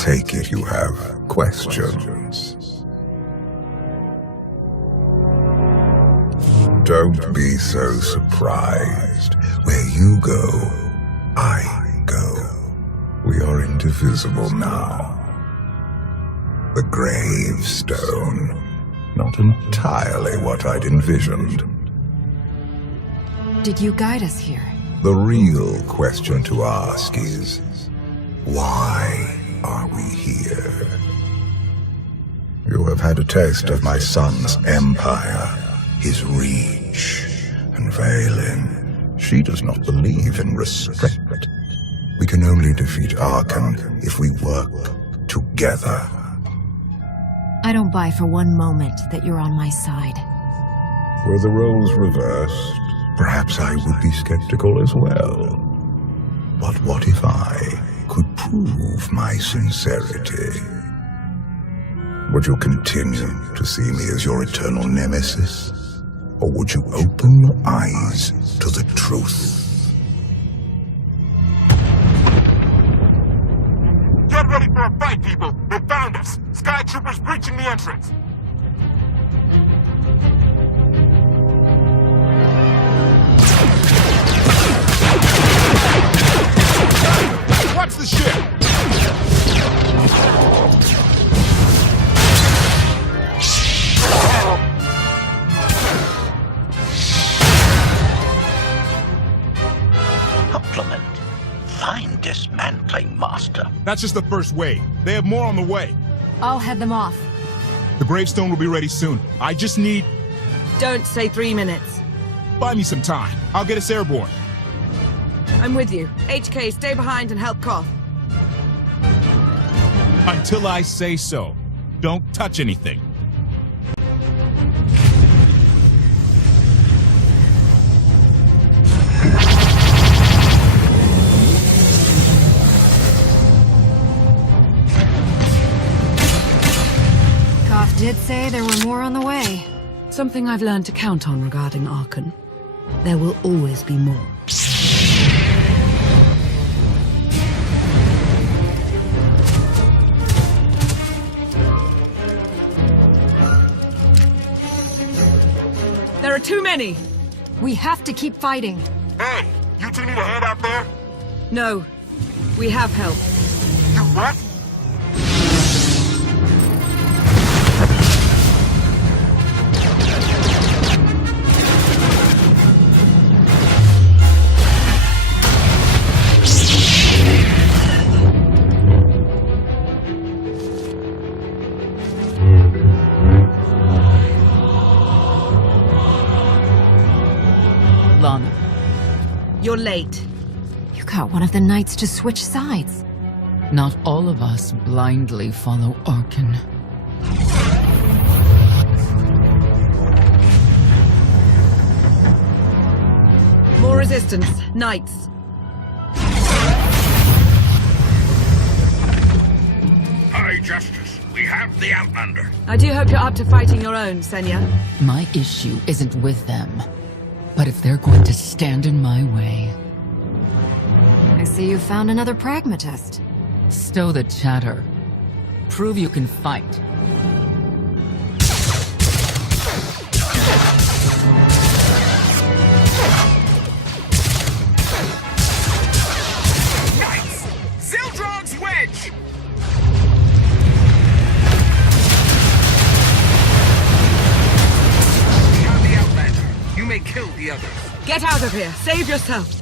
take it you have questions. Don't be so surprised. Where you go, I go. We are indivisible now. The gravestone. Not entirely what I'd envisioned. Did you guide us here? The real question to ask is, why are we here? You have had a taste of my son's empire, his reach, and Valen. She does not believe in restraint. We can only defeat Archon if we work together. I don't buy for one moment that you're on my side. Were the roles reversed, perhaps I would be skeptical as well. But what if I could prove my sincerity? Would you continue to see me as your eternal nemesis? Or would you open your eyes to the truth? Get ready for a fight, people! They found us! Sky Troopers breaching the entrance! Watch the ship! Compliment. Fine dismantling, Master. That's just the first wave. They have more on the way. I'll head them off. The gravestone will be ready soon. I just need... Don't say 3 minutes. Buy me some time. I'll get us airborne. I'm with you. HK, stay behind and help KotFE. Until I say so. Don't touch anything. KotFE did say there were more on the way. Something I've learned to count on regarding Archon. There will always be more. There are too many! We have to keep fighting. Hey! You two need a hand out there? No. We have help. You what? Lana. You're late. You got one of the knights to switch sides. Not all of us blindly follow Archon. More resistance. Knights. High Justice, we have the Outlander. I do hope you're up to fighting your own, Senya. My issue isn't with them. But if they're going to stand in my way... I see you found another pragmatist. Stow the chatter. Prove you can fight. Nice! Zildrog's wedge! We have the Outlander. You may kill the others. Get out of here. Save yourself.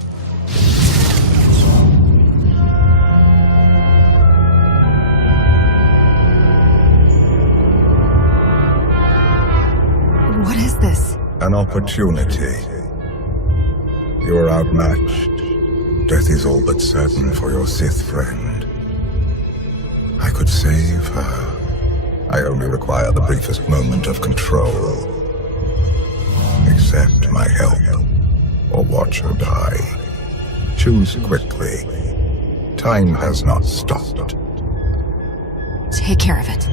What is this? An opportunity. You are outmatched. Death is all but certain for your Sith friend. I could save her. I only require the briefest moment of control. Accept my help, or watch her die. Choose quickly. Time has not stopped. Take care of it.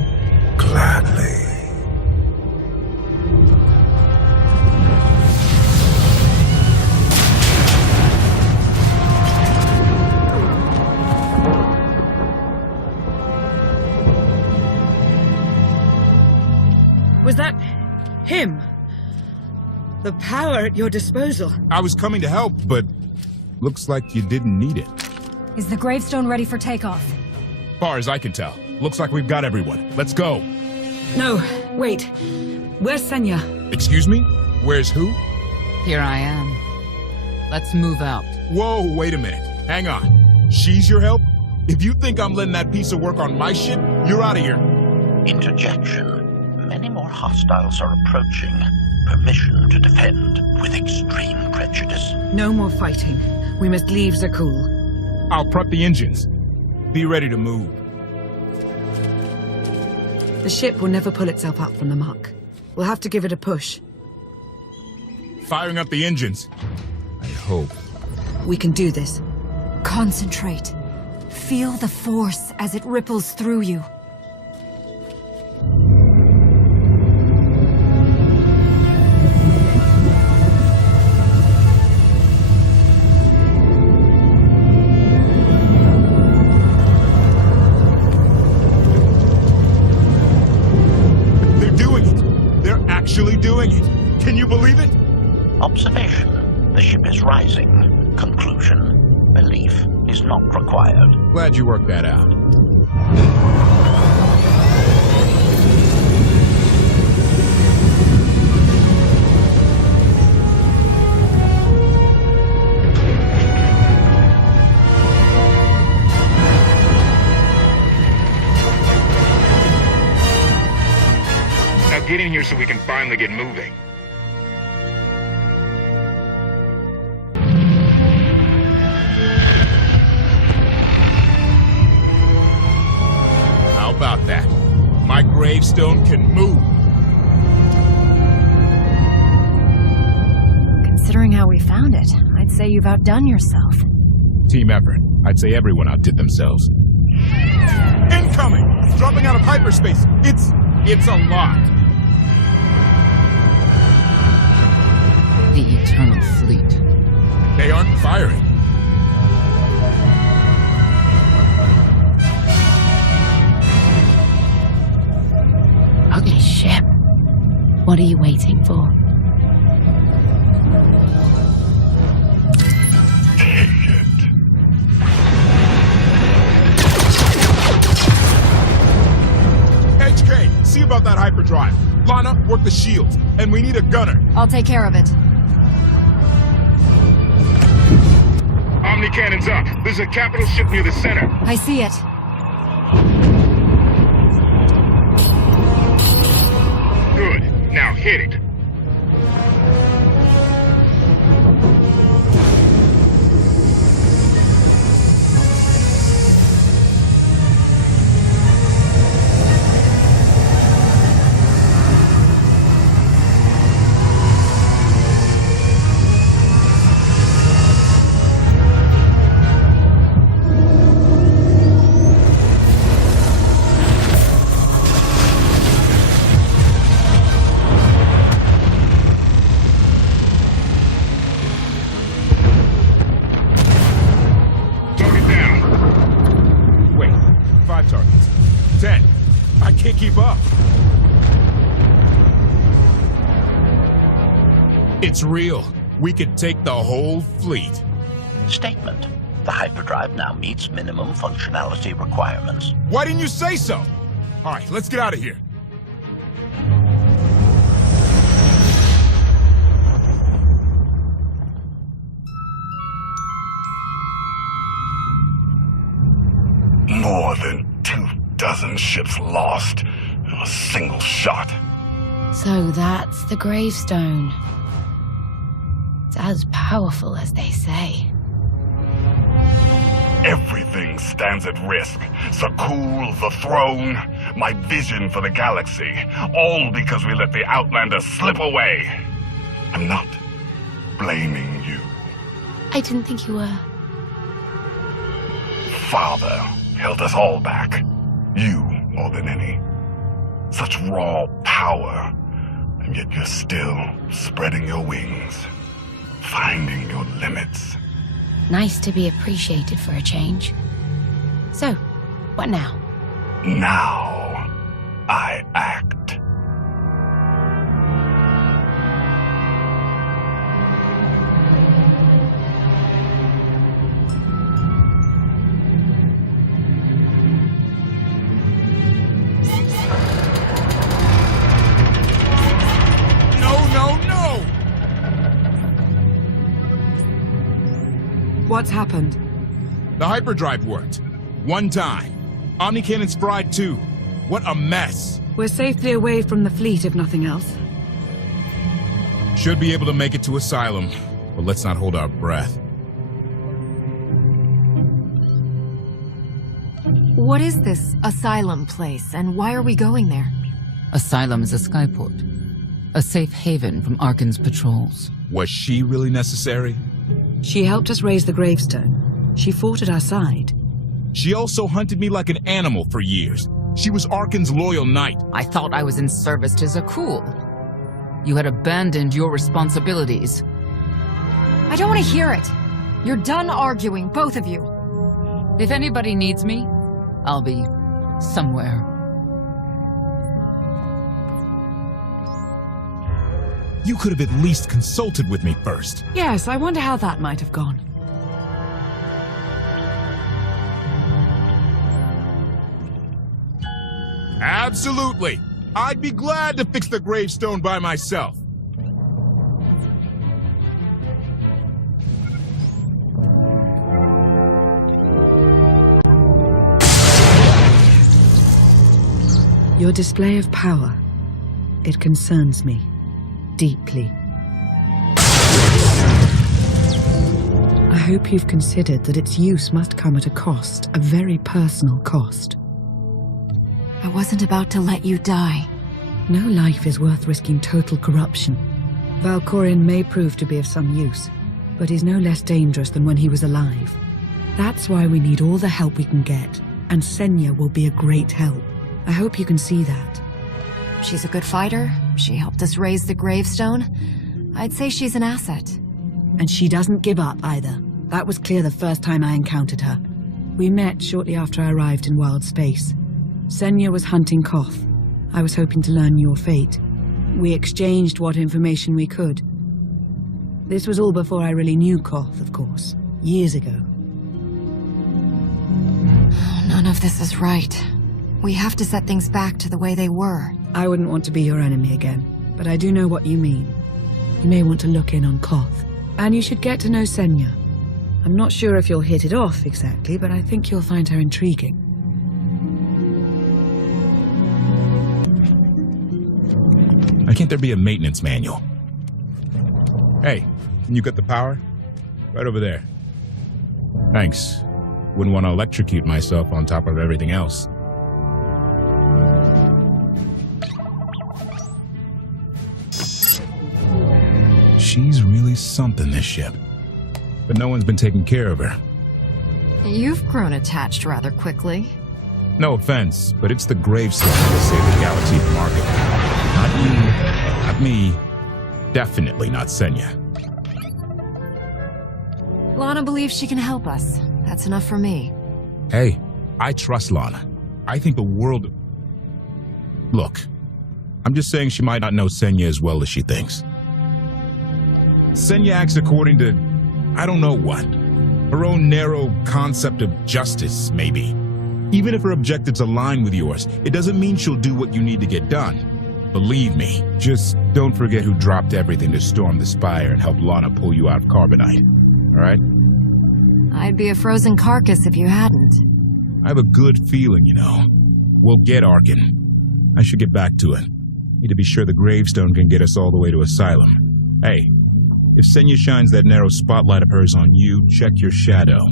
Gladly. The power at your disposal. I was coming to help, but looks like you didn't need it. Is the gravestone ready for takeoff? Far as I can tell, looks like we've got everyone. Let's go. No, wait. Where's Senya? Excuse me? Where's who? Here I am. Let's move out. Whoa, wait a minute. Hang on. She's your help? If you think I'm letting that piece of work on my shit, you're out of here. Interjection. Many more hostiles are approaching. Permission to defend with extreme prejudice. No more fighting. We must leave Zakul. I'll prep the engines. Be ready to move. The ship will never pull itself up from the muck. We'll have to give it a push. Firing up the engines. I hope. We can do this. Concentrate. Feel the force as it ripples through you. Actually doing it. Can you believe it? Observation. The ship is rising. Conclusion. Belief is not required. Glad you worked that out. Get in here so we can finally get moving. How about that? My gravestone can move. Considering how we found it, I'd say you've outdone yourself. Team effort. I'd say everyone outdid themselves. Incoming! Dropping out of hyperspace. It's a lot. The Eternal Fleet. They aren't firing. Ugly ship. What are you waiting for? Take it. HK, see about that hyperdrive. Lana, work the shields. And we need a gunner. I'll take care of it. Omni cannons up. There's a capital ship near the center. I see it. Good. Now hit it. Keep up. It's real. We could take the whole fleet. Statement. The hyperdrive now meets minimum functionality requirements. Why didn't you say so? All right, let's get out of here. More than 24 ships lost in a single shot. So that's the gravestone. It's as powerful as they say. Everything stands at risk. Zakul, the throne, my vision for the galaxy. All because we let the Outlanders slip away. I'm not blaming you. I didn't think you were. Father held us all back. You more than any. Such raw power, and yet you're still spreading your wings, finding your limits. Nice to be appreciated for a change. So, what now? Now, I act. What's happened? The hyperdrive worked. One time. Omnicannon's fried too. What a mess. We're safely away from the fleet, if nothing else. Should be able to make it to Asylum, but let's not hold our breath. What is this Asylum place, and why are we going there? Asylum is a skyport. A safe haven from Arkan's patrols. Was she really necessary? She helped us raise the gravestone. She fought at our side. She also hunted me like an animal for years. She was Arkan's loyal knight. I thought I was in service to Zakul. You had abandoned your responsibilities. I don't want to hear it. You're done arguing, both of you. If anybody needs me, I'll be somewhere. You could have at least consulted with me first. Yes, I wonder how that might have gone. Absolutely. I'd be glad to fix the gravestone by myself. Your display of power, it concerns me deeply. I hope you've considered that its use must come at a cost, a very personal cost. I wasn't about to let you die. No life is worth risking total corruption. Valkorion may prove to be of some use, but he's no less dangerous than when he was alive. That's why we need all the help we can get, and Senya will be a great help. I hope you can see that. She's a good fighter. She helped us raise the gravestone. I'd say she's an asset. And she doesn't give up either. That was clear the first time I encountered her. We met shortly after I arrived in wild space. Senya was hunting KotFE. I was hoping to learn your fate. We exchanged what information we could. This was all before I really knew KotFE, of course. Years ago. None of this is right. We have to set things back to the way they were. I wouldn't want to be your enemy again, but I do know what you mean. You may want to look in on KotFE. And you should get to know Senya. I'm not sure if you'll hit it off exactly, but I think you'll find her intriguing. Why can't there be a maintenance manual? Hey, you got the power? Right over there. Thanks. Wouldn't want to electrocute myself on top of everything else. She's really something, this ship. But no one's been taking care of her. You've grown attached rather quickly. No offense, but it's the gravestone that saved the galaxy from Arkan. Not you, not me, definitely not Senya. Lana believes she can help us. That's enough for me. Hey, I trust Lana. I think the world... Look, I'm just saying she might not know Senya as well as she thinks. Senya acts according to, I don't know what. Her own narrow concept of justice, maybe. Even if her objectives align with yours, it doesn't mean she'll do what you need to get done. Believe me, just don't forget who dropped everything to storm the Spire and help Lana pull you out of Carbonite. All right? I'd be a frozen carcass if you hadn't. I have a good feeling, you know. We'll get Arkan. I should get back to it. Need to be sure the gravestone can get us all the way to Asylum. Hey, if Senya shines that narrow spotlight of hers on you, check your shadow.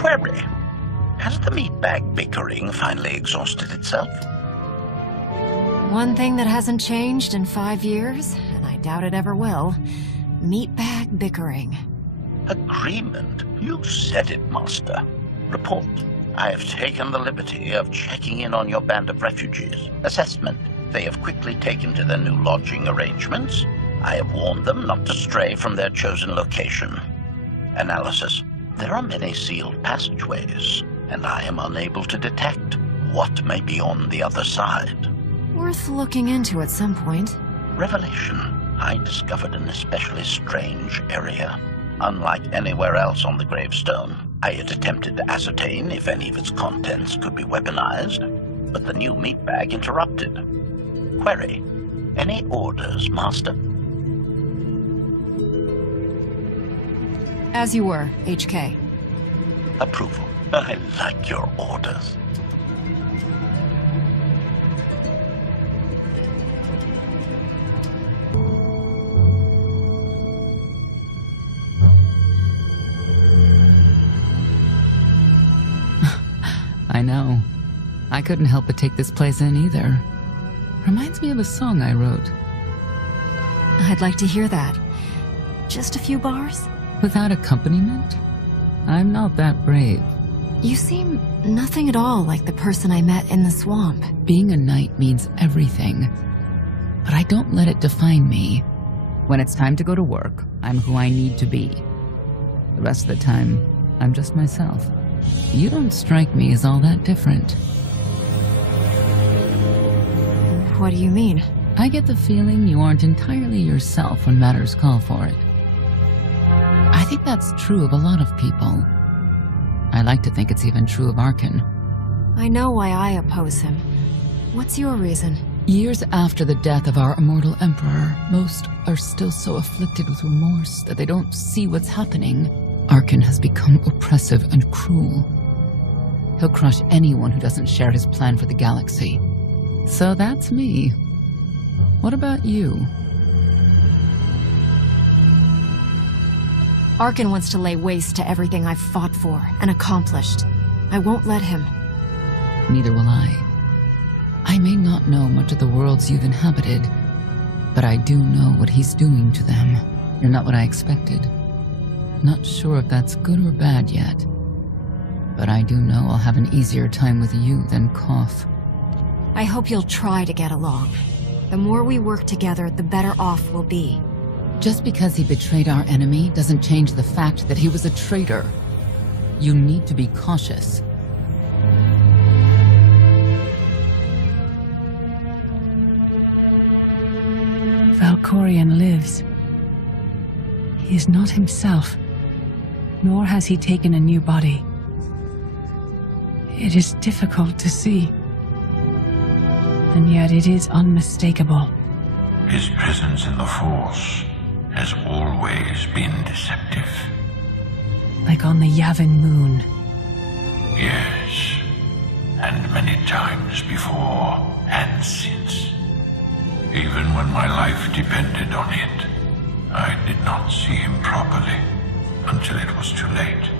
Query. Has the meatbag bickering finally exhausted itself? One thing that hasn't changed in 5 years, and I doubt it ever will, meatbag bickering. Agreement? You said it, Master. Report. I have taken the liberty of checking in on your band of refugees. Assessment. They have quickly taken to their new lodging arrangements. I have warned them not to stray from their chosen location. Analysis. There are many sealed passageways, and I am unable to detect what may be on the other side. Worth looking into at some point. Revelation. I discovered an especially strange area. Unlike anywhere else on the gravestone, I had attempted to ascertain if any of its contents could be weaponized, but the new meatbag interrupted. Query. Any orders, Master? As you were, HK. Approval. I like your orders. I know. I couldn't help but take this place in either. Reminds me of a song I wrote. I'd like to hear that. Just a few bars? Without accompaniment? I'm not that brave. You seem nothing at all like the person I met in the swamp. Being a knight means everything, but I don't let it define me. When it's time to go to work, I'm who I need to be. The rest of the time, I'm just myself. You don't strike me as all that different. What do you mean? I get the feeling you aren't entirely yourself when matters call for it. I think that's true of a lot of people. I like to think it's even true of Arkin. I know why I oppose him. What's your reason? Years after the death of our immortal emperor, most are still so afflicted with remorse that they don't see what's happening. Arkin has become oppressive and cruel. He'll crush anyone who doesn't share his plan for the galaxy. So that's me. What about you? Arkin wants to lay waste to everything I've fought for and accomplished. I won't let him. Neither will I. I may not know much of the worlds you've inhabited, but I do know what he's doing to them. You're not what I expected. Not sure if that's good or bad yet, but I do know I'll have an easier time with you than KotFE. I hope you'll try to get along. The more we work together, the better off we'll be. Just because he betrayed our enemy doesn't change the fact that he was a traitor. You need to be cautious. Valkorion lives. He is not himself, nor has he taken a new body. It is difficult to see, and yet it is unmistakable. His presence in the Force has always been deceptive. Like on the Yavin moon. Yes, and many times before and since. Even when my life depended on it, I did not see him properly until it was too late.